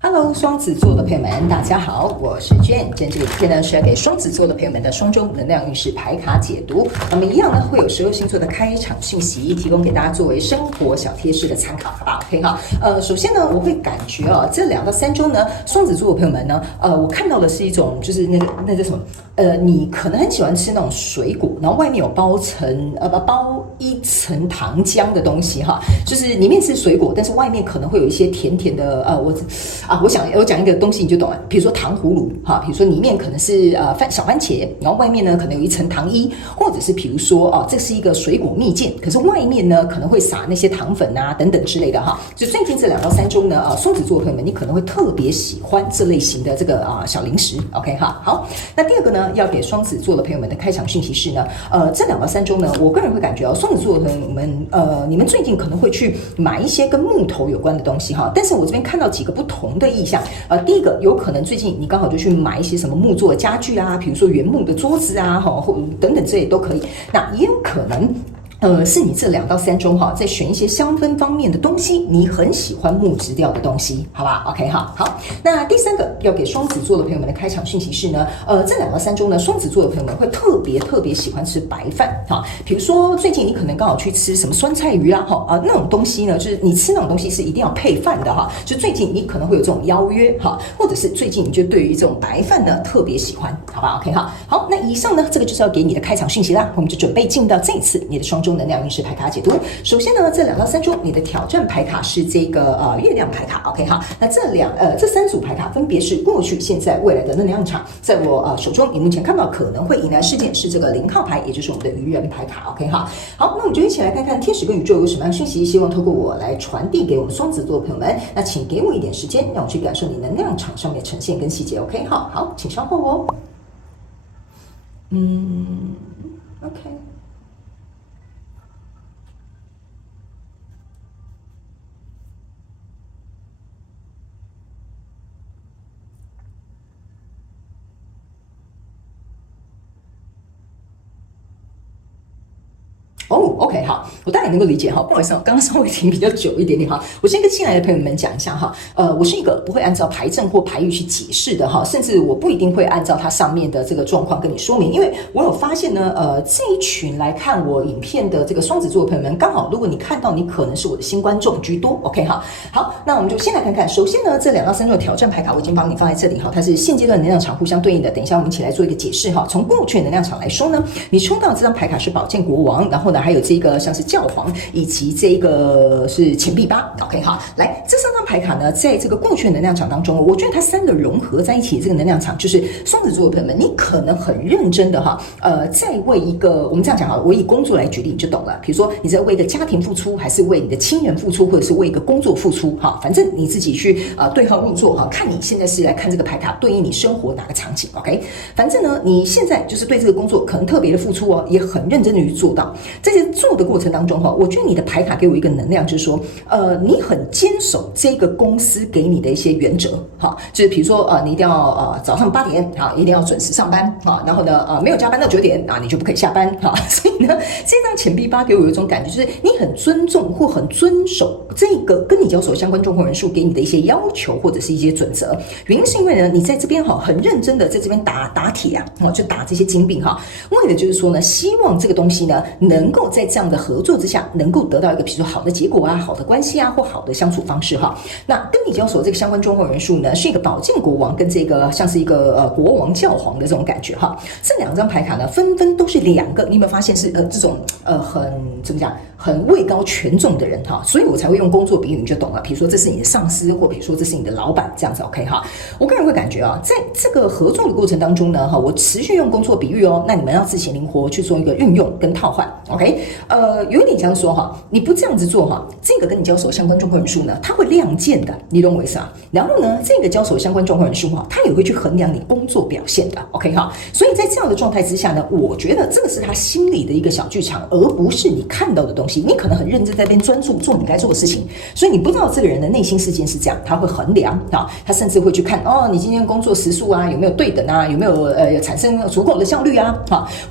Hello，双子座的朋友们，大家好，我是 Jane。今天这个影片呢是要给双子座的朋友们的双周能量运势牌卡解读。那么一样呢会有12星座的开场讯息，提供给大家作为生活小贴士的参考，好吧 ？OK 哈。首先呢，我会感觉这2到3周呢，双子座的朋友们呢，我看到的是一种就是那叫什么？你可能很喜欢吃那种水果，然后外面有包一层糖浆的东西哈，就是里面是水果，但是外面可能会有一些甜甜的我讲一个东西你就懂了，比如说糖葫芦哈，比如说里面可能是小番茄，然后外面呢可能有一层糖衣，或者是比如说这是一个水果蜜饯，可是外面呢可能会撒那些糖粉啊等等之类的哈。就最近这2到3周呢，双子座的朋友们，你可能会特别喜欢这类型的这个小零食 ，OK 哈。好，那第二个呢，要给双子座的朋友们的开场讯息是呢，这2到3周呢，我个人会感觉双子座的朋友们，你们最近可能会去买一些跟木头有关的东西哈，但是我这边看到几个不同的意象，第一个有可能最近你刚好就去买一些什么木做的家具啊，比如说原木的桌子啊，或等等这些都可以，那也有可能。是你这2到3周在选一些香氛方面的东西，你很喜欢木质调的东西，好吧 ？OK 哈，好。那第3个要给双子座的朋友们的开场讯息是呢，这2到3周呢，双子座的朋友们会特别喜欢吃白饭哈。比如说最近你可能刚好去吃什么酸菜鱼啊，那种东西呢，就是你吃那种东西是一定要配饭的哈。就最近你可能会有这种邀约哈，或者是最近你就对于这种白饭呢特别喜欢，好吧 ？OK 哈，好。那以上呢，这个就是要给你的开场讯息啦，我们就准备进到这一次你的双周能量运势牌卡解读。首先呢，这2到3周你的挑战牌卡是这个月亮牌卡 ，OK 哈。那这3组牌卡分别是过去、现在、未来的能量场。在我手中，你目前看到可能会迎来事件是这个0号牌，也就是我们的愚人牌卡 ，OK 哈。好，那我们就一起来看看天使跟宇宙有什么样的讯息，希望透过我来传递给我们双子座的朋友们。那请给我一点时间，让我去感受你能量场上面呈现跟细节 ，OK 哈。好，请稍后哦。OK。OK 好，我大概能够理解哈，不好意思，刚刚稍微停比较久一点点哈。我先跟进来的朋友们讲一下哈，我是一个不会按照牌阵或牌语去解释的哈，甚至我不一定会按照它上面的这个状况跟你说明，因为我有发现呢，这一群来看我影片的这个双子座的朋友们，刚好如果你看到，你可能是我的新观众居多 ，OK 哈。好，那我们就先来看看，首先呢，这2到3周的挑战牌卡我已经帮你放在这里哈，它是现阶段能量场互相对应的，等一下我们一起来做一个解释哈。从过去的能量场来说呢，你抽到这张牌卡是宝剑国王，然后呢还有这个像是教皇，以及这个是钱币8 ，OK 好，来这3张牌卡呢，在这个过去的能量场当中，我觉得它3个融合在一起，这个能量场就是双子座的朋友们，你可能很认真的哈，在为一个我们这样讲哈，我以工作来举例你就懂了，比如说你在为一个家庭付出，还是为你的亲人付出，或者是为一个工作付出哈，反正你自己去对号入座哈，看你现在是来看这个牌卡对应你生活哪个场景 ，OK， 反正呢你现在就是对这个工作可能特别的付出哦，也很认真的去做到，在这做的过程当中哈，我觉得你的牌卡给我一个能量，就是说，你很坚守这个公司给你的一些原则，哈，就是比如说你一定要早上8点啊，一定要准时上班啊，然后呢没有加班到9点啊，你就不可以下班哈，所以呢，这张钱币8给我有一种感觉，就是你很尊重或很遵守这个跟你交手相关状况人数给你的一些要求或者是一些准则，原因是因为呢，你在这边哈很认真的在这边打铁啊，就打这些金币哈，为的就是说呢，希望这个东西呢能够在这样的合作之下，能够得到一个比如说好的结果啊、好的关系啊或好的相处方式哈。那跟你交手这个相关状况人数呢，是一个宝剑国王跟这个像是一个国王教皇的这种感觉哈。这2张牌卡呢，纷纷都是2个，你有没有发现是这种很怎么讲，很位高权重的人哈，所以我才会用工作比喻，你就懂了。比如说这是你的上司，或比如说这是你的老板，这样子 OK 哈。我个人会感觉在这个合作的过程当中呢，我持续用工作比喻哦，那你们要自行灵活去做一个运用跟套换 OK。有一点这样说哈，你不这样子做哈，这个跟你交手相关状况人数呢，它会亮剑的，你懂我意思啊？然后呢，这个交手相关状况人数哈，它也会去衡量你工作表现的 OK 哈。所以在这样的状态之下呢，我觉得这个是他心里的一个小剧场，而不是你看到的东西。你可能很认真在那边专注做你该做的事情，所以你不知道这个人的内心世界是这样，他会衡量啊，他甚至会去看你今天工作时数啊有没有对等啊，有没有产生足够的效率啊，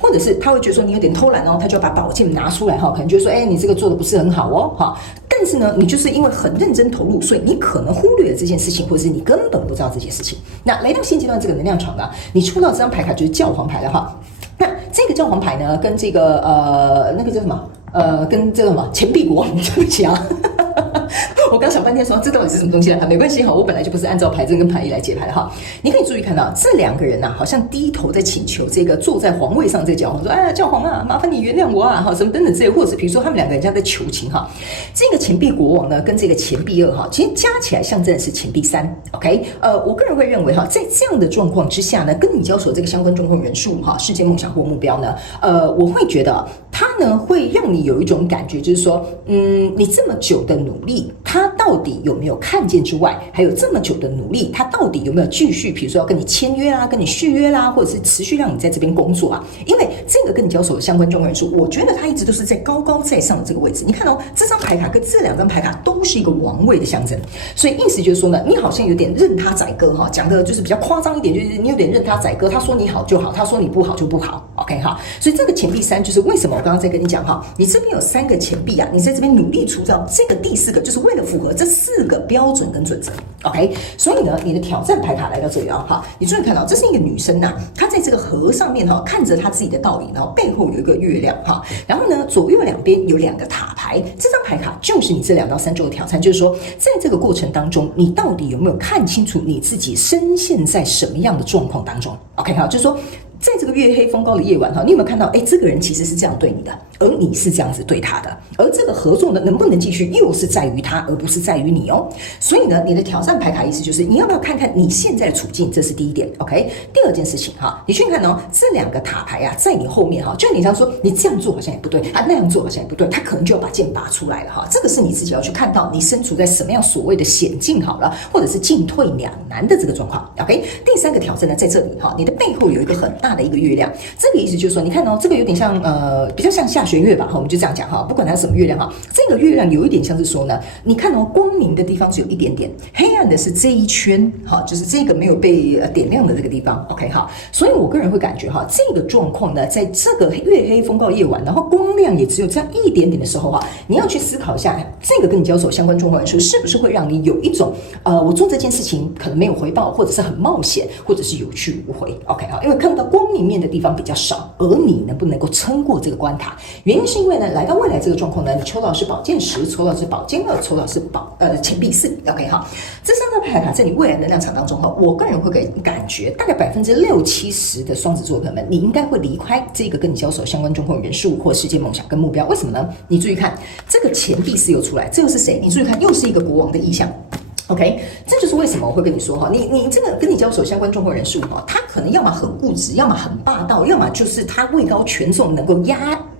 或者是他会觉得说你有点偷懒哦，他就要把宝剑拿出来哈，可能就说你这个做的不是很好哦哈。但但是呢，你就是因为很认真投入，所以你可能忽略了这件事情，或者是你根本不知道这件事情。那来到现阶段这个能量场呢，你抽到这张牌卡就是教皇牌的话，那这个教皇牌呢，跟这个那个叫什么跟这个什么钱币国王，对不起啊。我刚想半天说这到底是什么东西啊？没关系哈，我本来就不是按照牌阵跟牌意来解牌的哈。你可以注意看到这两个人好像低头在请求这个坐在皇位上这个教皇说：“哎，教皇啊，麻烦你原谅我啊，哈，什么等等之类，或者是比如说他们两个人家在求情哈。这个钱币国王呢，跟这个钱币二哈，其实加起来象征的是钱币三。OK， 我个人会认为哈，在这样的状况之下呢，跟你交手这个相关状况人数哈，世界梦想或目标呢，我会觉得它呢会让你有一种感觉，就是说，你这么久的努力，他到底有没有看见之外，还有这么久的努力，他到底有没有继续，比如说要跟你签约啦，跟你续约啦，或者是持续让你在这边工作啊？因为这个跟你交手的相关状况人数，我觉得它一直都是在高高在上的这个位置。你看哦，这张牌卡跟这两张牌卡都是一个王位的象征，所以意思就是说呢，你好像有点任他宰割哈，讲的就是比较夸张一点，就是你有点任他宰割，他说你好就好，他说你不好就不好。OK 哈，所以这个钱币三就是为什么我刚刚在跟你讲哈，你这边有3个钱币啊，你在这边努力铸造这个第4个，就是为了符合这4个标准跟准则。OK， 所以呢，你的挑战牌卡来到这里啊，哈，你注意看到这是一个女生呐，她在这个河上面哈，看着她自己的倒影，然后背后有一个月亮哈，然后呢，左右两边有2个塔牌，这张牌卡就是你这2到3周的挑战，就是说，在这个过程当中，你到底有没有看清楚你自己深陷在什么样的状况当中 ？OK， 好，就是说。在这个月黑风高的夜晚哈，你有没有看到？哎，这个人其实是这样对你的，而你是这样子对他的，而这个合作呢，能不能继续，又是在于他，而不是在于你哦。所以呢，你的挑战牌卡意思就是，你要不要看看你现在的处境？这是第一点 ，OK。第二件事情哈，你去看哦，这2个塔牌啊，在你后面哈，就你像说，你这样做好像也不对，那样做好像也不对，他可能就要把剑拔出来了哈。这个是你自己要去看到你身处在什么样所谓的险境好了，或者是进退两难的这个状况 ，OK。第3个挑战呢，在这里哈，你的背后有一个很大的一个月亮。这个意思就是说，你看哦，这个有点像比较像下弦月吧，哈，我们就这样讲哈，不管它是什么月亮哈，这个月亮有一点像是说呢，你看哦，光明的地方是有一点点，黑暗的是这一圈，哈，就是这个没有被点亮的这个地方 ，OK 哈，所以我个人会感觉哈，这个状况呢，在这个月黑风高夜晚，然后光亮也只有这样一点点的时候哈，你要去思考一下，这个跟你交手相关状况的时候，是不是会让你有一种我做这件事情可能没有回报，或者是很冒险，或者是有去无回 ，OK 哈，因为看到光明面的地方比较少，而你能不能够撑过这个关卡？原因是因为呢，来到未来这个状况呢，你抽到的是宝剑10，抽到的是宝剑2，抽到的是钱币4 ，OK 哈，这3张牌卡在你未来能量场当中哈，我个人会给感觉，大概60-70%的双子座的朋友们，你应该会离开这个跟你交手相关状况元素或世界梦想跟目标。为什么呢？你注意看，这个钱币4又出来，这又是谁？你注意看，又是一个国王的意象。OK， 这就是为什么我会跟你说哈，你这个跟你交手相关状况人数哈，他可能要么很固执，要么很霸道，要么就是他位高权重，能够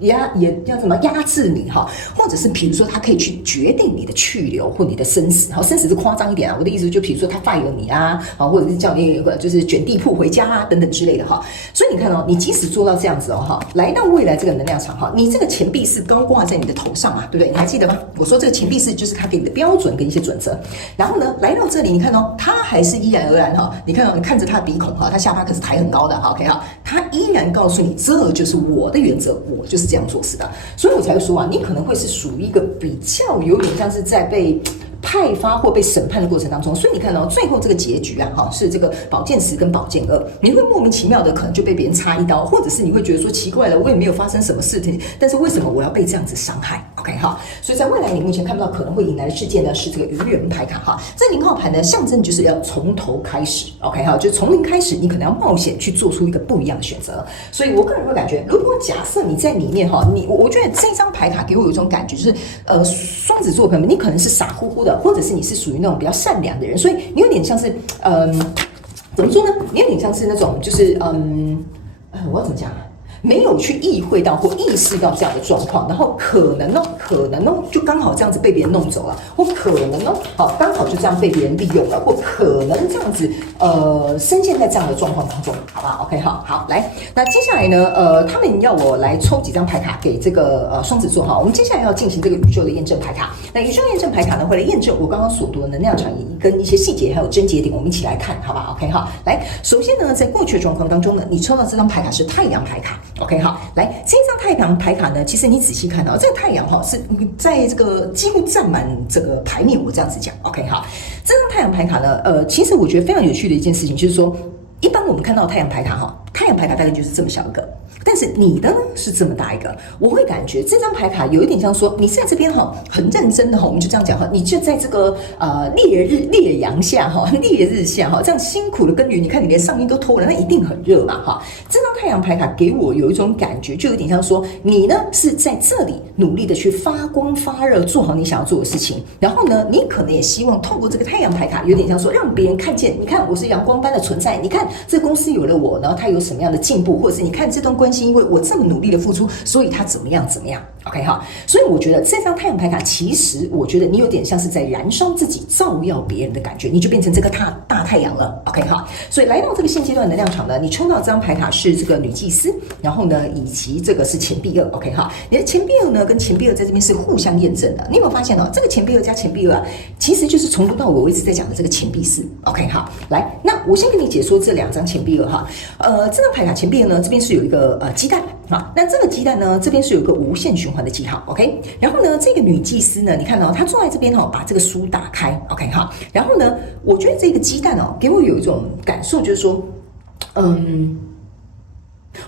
也要怎么压制你哈，或者是比如说他可以去决定你的去留或你的生死，好，生死是夸张一点啊，我的意思就比如说他 fire 你啊，或者是叫你就是卷地铺回家啊等等之类的哈。所以你看哦，你即使做到这样子哦哈，来到未来这个能量场哈，你这个钱币是高挂在你的头上嘛，对不对？你还记得吗？我说这个钱币是就是他给你的标准跟一些准则，然后呢来到这里你看哦，他还是依然而然哈，你看哦，你看着他的鼻孔哈，他下巴可是抬很高的哈 ，OK 哈，他依然告诉你这就是我的原则，我就是这样做事的，所以我才会说啊，你可能会是属于一个比较有点像是在被派发或被审判的过程当中，所以你看到最后这个结局啊，哈，是这个宝剑10跟宝剑2，你会莫名其妙的可能就被别人插一刀，或者是你会觉得说奇怪了，我也没有发生什么事情，但是为什么我要被这样子伤害 ？OK 哈，所以在未来你目前看不到可能会引来的事件呢，是这个愚人牌卡哈，这0号牌呢象征就是要从头开始 ，OK 哈，就从零开始，你可能要冒险去做出一个不一样的选择，所以我个人会感觉，如果假设你在里面哈，我觉得这张牌卡给我有一种感觉，就是双子座朋友们，你可能是傻乎乎的。或者是你是属于那种比较善良的人，所以你有点像是怎么说呢？你有点像是那种就是我要怎么讲？没有去意会到或意识到这样的状况，然后可能哦，就刚好这样子被别人弄走了，或可能哦，好，刚好就这样被别人利用了，或可能这样子深陷在这样的状况当中，好吧 ？OK， 好，来，那接下来呢，他们要我来抽几张牌卡给这个双子座哈，我们接下来要进行这个宇宙的验证牌卡。那宇宙验证牌卡呢，会来验证我刚刚所读的能量场跟一些细节还有症结点，我们一起来看，好吧 ？OK 哈，来，首先呢，在过去的状况当中呢，你抽到这张牌卡是太阳牌卡。OK， 好，来这一张太阳牌卡呢，其实你仔细看到这个太阳哈是在这个几乎占满这个牌面，我这样子讲 ，OK， 好，这张太阳牌卡呢，其实我觉得非常有趣的一件事情就是说，一般我们看到太阳牌卡哈，太阳牌卡大概就是这么小一个。但是你的呢是这么大一个，我会感觉这张牌卡有一点像说，你在这边哈很认真的哈，我们就这样讲哈，你就在这个烈阳下哈，烈日下哈，这样辛苦的耕耘，你看你连上衣都脱了，那一定很热嘛哈。这张太阳牌卡给我有一种感觉，就有点像说，你呢是在这里努力的去发光发热，做好你想要做的事情，然后呢，你可能也希望透过这个太阳牌卡，有点像说让别人看见，你看我是阳光般的存在，你看这公司有了我，然后它有什么样的进步，或者是你看这段关系。因为我这么努力的付出，所以他怎么样？OK， 好，所以我觉得这张太阳牌卡，其实我觉得你有点像是在燃烧自己、照耀别人的感觉，你就变成这个大太阳了。OK， 好，所以来到这个现阶段能量场呢，你抽到这张牌卡是这个女祭司，然后呢，以及这个是钱币二。OK， 好，你的钱币二呢跟钱币二在这边是互相验证的。你有没有发现哦？这个钱币二加钱币二啊，其实就是从头到尾我一直在讲的这个钱币四。OK， 好，来，那我先跟你解说这两张钱币二哈。这张牌卡钱币二呢，这边是有一个鸡蛋。好，那这个鸡蛋呢，这边是有个无限循环的记号 ，OK。然后呢，这个女祭司呢，你看到她坐在这边把这个书打开 ，OK 哈。然后呢，我觉得这个鸡蛋给我有一种感受，就是说，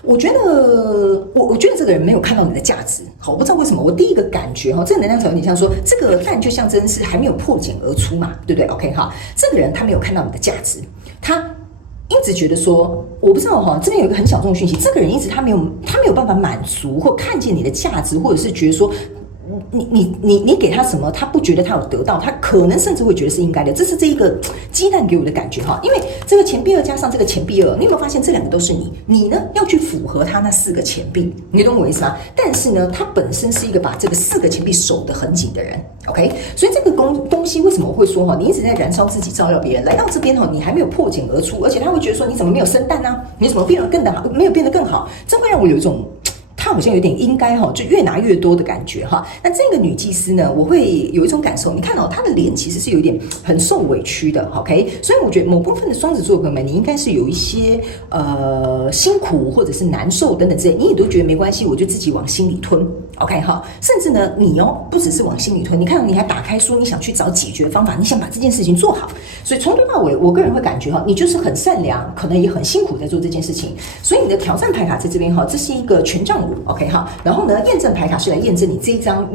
我觉得这个人没有看到你的价值，好，我不知道为什么，我第一个感觉这个能量场有点像说，这个蛋就象征是还没有破茧而出嘛，对不对 ？OK 哈，这个人他没有看到你的价值，他。一直觉得说，我不知道哈，这边有一个很小众的讯息，这个人一直他没有办法满足或看见你的价值，或者是觉得说，你给他什么，他不觉得他有得到，他可能甚至会觉得是应该的，这是这一个鸡蛋给我的感觉哈。因为这个钱币二加上这个钱币二，你有没有发现这两个都是你呢要去符合他那四个钱币，你懂我意思吗？但是呢，他本身是一个把这个四个钱币守得很紧的人 ，OK。所以这个东西为什么我会说哈，你一直在燃烧自己，照耀别人，来到这边你还没有破茧而出，而且他会觉得说你怎么没有生蛋呢？你怎么变得更好？没有变得更好，这会让我有一种。他好像有点应该就越拿越多的感觉哈。那这个女祭司呢，我会有一种感受，你看她的脸其实是有点很受委屈的 ，OK。所以我觉得某部分的双子座朋友们，你应该是有一些辛苦或者是难受等等之类，你也都觉得没关系，我就自己往心里吞 ，OK 哈。甚至呢，你不只是往心里吞，你看你还打开书，你想去找解决方法，你想把这件事情做好。所以从头到尾，我个人会感觉你就是很善良，可能也很辛苦在做这件事情。所以你的挑战牌卡在这边这是一个权杖五。OK 哈，然后呢，验证牌卡是来验证你这一张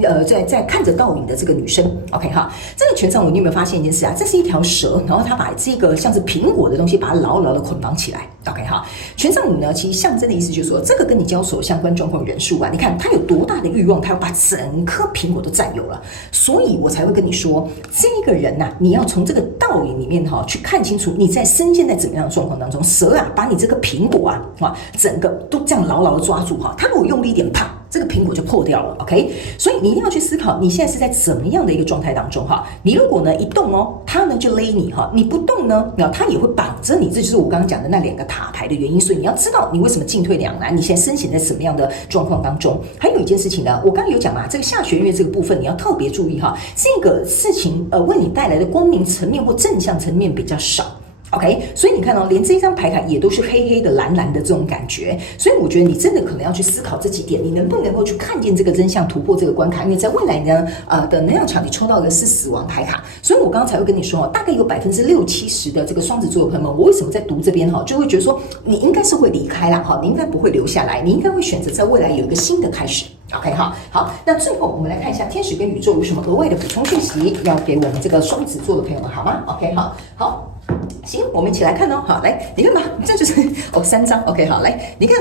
在看着倒影的这个女生。OK 哈，这个权杖五你有没有发现一件事啊？这是一条蛇，然后它把这个像是苹果的东西把它牢牢的捆绑起来。OK 哈，权杖五呢，其实象征的意思就是说，这个跟你交手相关状况人数啊，你看他有多大的欲望，他要把整颗苹果都占有了，所以我才会跟你说，这个人呐，你要从这个倒影里面去看清楚你在深陷在怎么样的状况当中。蛇啊，把你这个苹果啊，整个都这样牢牢的抓住哈，他如果用力一点，啪，这个苹果就破掉了 ，OK？ 所以你一定要去思考，你现在是在怎么样的一个状态当中哈？你如果呢一动他呢就勒你哈，你不动呢，他也会绑着你，这就是我刚刚讲的那两个塔牌的原因。所以你要知道你为什么进退两难，你现在深陷在什么样的状况当中。还有一件事情呢，我刚刚有讲嘛，这个下弦月这个部分你要特别注意哈，这个事情为你带来的光明层面或正向层面比较少。OK， 所以你看连这一张牌卡也都是黑黑的、蓝蓝的这种感觉，所以我觉得你真的可能要去思考这几点，你能不能够去看见这个真相，突破这个关卡？因为在未来呢，的能量场你抽到的是死亡牌卡，所以我刚刚才会跟你说大概有60-70%的这个双子座的朋友们，我为什么在读这边就会觉得说你应该是会离开啦你应该不会留下来，你应该会选择在未来有一个新的开始。OK 好，那最后我们来看一下天使跟宇宙有什么额外的补充讯息要给我们这个双子座的朋友们，好吗 ？OK 好。行，我们一起来看好，来，你看吧，这就是3张 ，OK， 好，来，你看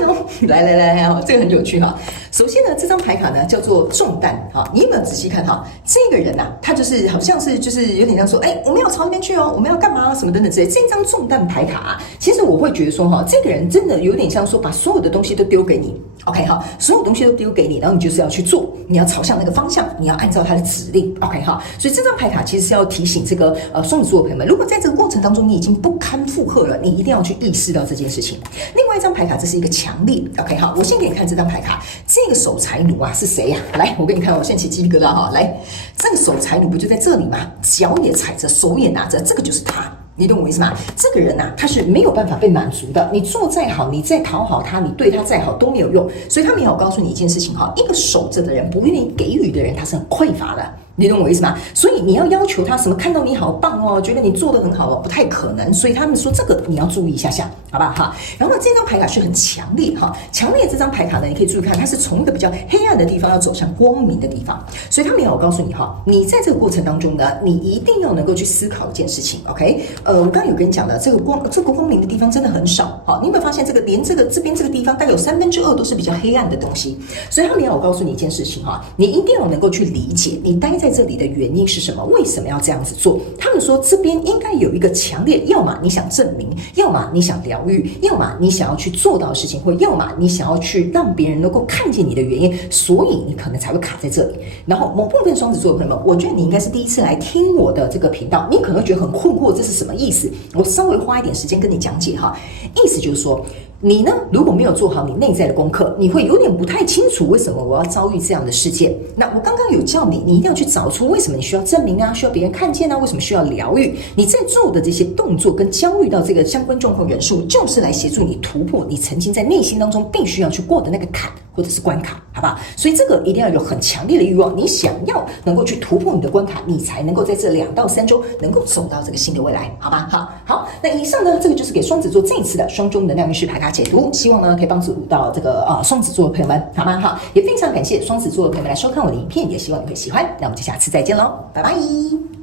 来，这个很有趣哈。首先呢，这张牌卡呢叫做重担，你有没有仔细看这个人呐，他就是好像是就是有点像说，我们要朝那边去我们要干嘛什么等等之类。这张重担牌卡其实我会觉得说这个人真的有点像说把所有的东西都丢给你 ，OK 所有东西都丢给你，然后你就是要去做，你要朝向那个方向，你要按照他的指令 ，OK 所以这张牌卡其实是要提醒这个双子座的朋友们，如果在这个过程当中你已经不堪负荷了，你一定要去意识到这件事情。另外一张牌卡，这是一个强力 ，OK 好，我先给你看这张牌卡，这个守财奴是谁呀？来，我给你看，我现在起鸡皮疙瘩来，这个守财奴不就在这里吗？脚也踩着，手也拿着，这个就是他。你懂我意思吗？这个人啊，他是没有办法被满足的。你做再好，你再讨好他，你对他再好都没有用。所以他们也要告诉你一件事情哈，一个守着的人，不愿意给予的人，他是很匮乏的。你懂我意思吗？所以你要要求他什么？看到你好棒哦，觉得你做得很好哦，不太可能。所以他们说这个你要注意一下下，好不好哈？然后呢，这张牌卡是很强烈哈，强烈这张牌卡呢，你可以注意看，它是从一个比较黑暗的地方要走向光明的地方。所以他们也要告诉你哈，你在这个过程当中呢，你一定要能够去思考一件事情 ，OK？我刚刚有跟你讲的，这个光明的地方真的很少。好，你有没有发现这边这个地方大概有2/3都是比较黑暗的东西？所以他们也要告诉你一件事情哈，你一定要能够去理解，你待在这里的原因是什么？为什么要这样子做？他们说这边应该有一个强烈，要么你想证明，要么你想疗愈，要么你想要去做到的事情，或要么你想要去让别人能够看见你的原因，所以你可能才会卡在这里。然后某部分双子座的朋友们，我觉得你应该是第一次来听我的这个频道，你可能觉得很困惑，这是什么意思？我稍微花一点时间跟你讲解哈。意思就是说，你呢如果没有做好你内在的功课，你会有点不太清楚为什么我要遭遇这样的事件。那我刚刚有叫你，你一定要去找出为什么你需要证明啊，需要别人看见啊，为什么需要疗愈？你在做的这些动作跟遭遇到这个相关状况元素，就是来协助你突破你曾经在内心当中必须要去过的那个坎或者是关卡，好不好？所以这个一定要有很强烈的欲望，你想要能够去突破你的关卡，你才能够在这2到3周能够走到这个新的未来，好吧？好，那以上呢，这个就是给双子座这一次的双周能量运势牌卡解读，希望呢可以帮助到这个双子座的朋友们，好吗？好，也非常感谢双子座的朋友们来收看我的影片，也希望你会喜欢。那我们就下次再见喽，拜拜。